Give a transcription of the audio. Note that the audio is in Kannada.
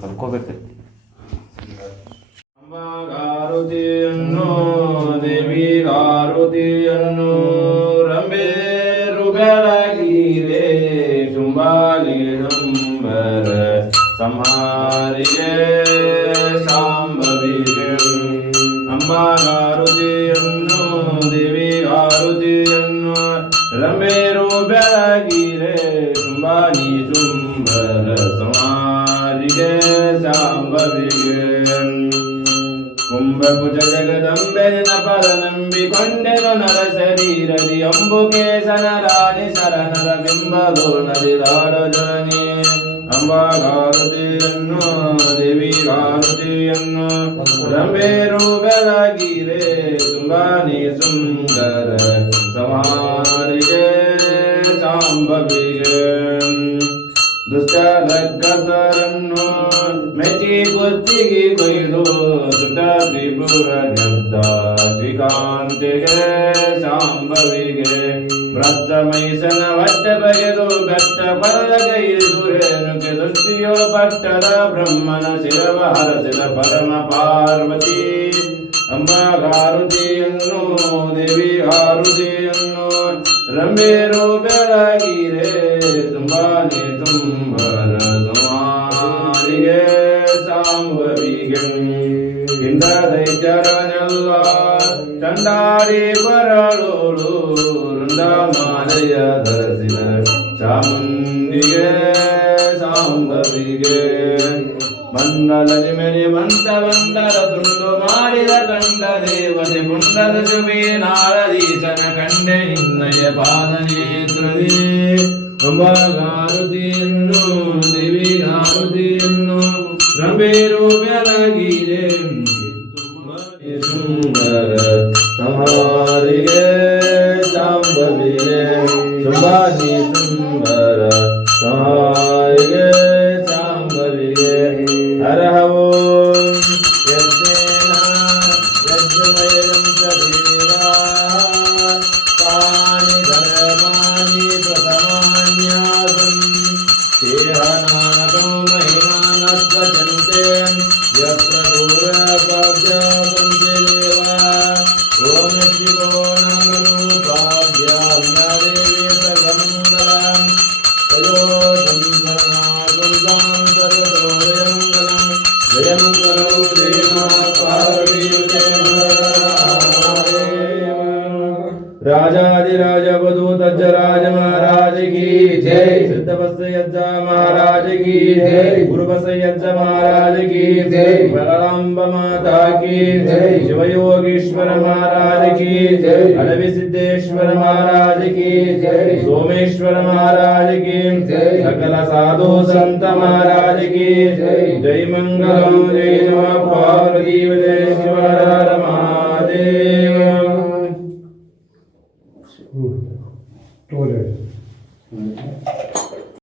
ಕಲ್ಕೋಬೇಕು. ಅಂಬಾಗಾರುತಿಯನ್ನು ದೇವಿಗಾರುತಿಯನ್ನು ರಂಬೇರು ಬೆಳಗಿರೆ ಚುಂಬಾಲಿ ರಂಬರ ಸಂಹಾರಿಗೆ ಶಾಂಭವಿಗೆ. ಅಂಬಾಗಾರುತಿಯನ್ನು ದೇವಿಗಾರುತಿಯನ್ನು ರಂಬೇರು ಬೆಳಗಿರೆ ಚುಂಬಾಲಿ ಚುಂಬರ ಸಂಹಾರಿಗೆ ಶಾಂಭವಿಗೆ. ಕುಂಭ ಕುಜ ಜಗದಂಬೆನ ಪದ ನಂಬಿಕೊಂಡೆನು ನರ ಶರೀರದಿ ಅಂಬುಕೇಶನ ರಾಣಿ ಶರಣರ ಬಿಂಬಲು ನದಿದಾಡ ಜನನಿ ಅಂಬಾಗಾರುತಿಯನ್ನು ದೇವಿಗಾರುತಿಯನ್ನು ರಂಬೇರು ಬೆಳಗಿರೆ ತುಂಬಾನೇ ಸುಂದರ ಸಮಾರಿಗೆ ಸಾಂಬವಿಗೆ ದುಷ್ಟರಕ್ಕಸರನ್ನು ಮೆಟ್ಟಿ ಕುತ್ತಿಗೆ ಕೊಯ್ದು ಸುಟ ತ್ರಿಪುರ ಗೆದ್ದ ಶ್ರೀಕಾಂತಿಗೆ ಸಾಂಬವಿಗೆ ಭ್ರಷ್ಟ ಮೈಸನ ಹೊಟ್ಟೆ ಬಗೆದು ಬೆಟ್ಟ ಪರಗೈದು ರೇಣುಕೆ ದೃಷ್ಟಿಯೋ ಪಟ್ಟದ ಬ್ರಹ್ಮನ ಶಿರವ ಹರಸಿದ ಪರಮ ಪಾರ್ವತಿ ಅಂಬಾಗಾರುತಿಯನ್ನು ದೇವಿಗಾರುತಿಯನ್ನು ರಂಬೇರು ಬೆಳಗಿರೆ ತುಂಬಾನೇ ತುಂಬರ ಸುಮಾರಿಗೆ ಸಾಂಬವಿಗೆ ಇಂದ ದೈತ್ಯರನೆಲ್ಲ ಚಂಡಾಡಿ ಬರಳೋಳು ವೃಂದಮಾಲೆಯ ಧರಿಸಿದ ಚಾಮುಂಡಿಗೆ ಸಾಂಬವಿಗೆ ಮಂಡಲದಿ ಮೆರಿವಂತ ಬಂಡಲ ತುಂಡು ಮಾಡಿದ ಕಂಡ ದೇವತೆ ಕುಂಡದ ಶುಭಿ ನಾಳದೀಶನ ಕಂಡೆ ನಿನ್ನಯ ಪಾದ ನೇತ್ರದಿ ಅಂಬಾಗಾರುತಿಯನ್ನು ದೇವಿಗಾರುತಿಯನ್ನು ರಂಬೇರು ಬೆಳಗಿರೆ ಸುಂದರ ಸಂಹಾರಿಗೆ ಸಾಂಬವಿಗೆ ಸುಂಬಾನಿ ಸುಂದರ ಸಂಹಾರಿಗೆ ಸಾಂಬವಿಗೆ ಹರಹವೋ ಯಜ್ಞೇನ ಯಜ್ಞಮಯಂತ ದೇವಾ ಪಾಣಿ ಧರ್ಮಾಣಿ ಪ್ರಥಮಾನ್ಯಾಸಂ ದೇಹನಾಗಂ ಮಹಿಮಾನಸ್ವಜಂತೆ ಯತ್ರ ದೂರಭಾಗ್ಯವಂತೆ ದೇವಾ ರೋಮಶಿವೋ ನಾಮರೂಪಾಭ್ಯಾಂ ಯಾ ದೇವಿ ಸರ್ವಮಂಗಲಂ ತಯೋ ದಂಬನಾಗುಂದಾಂ ಸರ್ವತೋ ಜಯಮಂಗಲಂ ಜಯಮಂಗಲಂ ದೇವಾ ಪಾರ್ವತೀ राजाधिराज अवधूत राज महाराज की जय सिद्ध बसयज्ज महाराज की जय गुरु बसयज्ज महाराज की जय बलरांब माता की जय शिवयोगीश्वर महाराज की जय अडवी सिद्धेश्वर महाराज की जय सोमेश्वर महाराज की जय सकल साधु संत महाराज की जय जय मंगलम जय नमः पार्वती जय शिव हर हर महादेव toilet.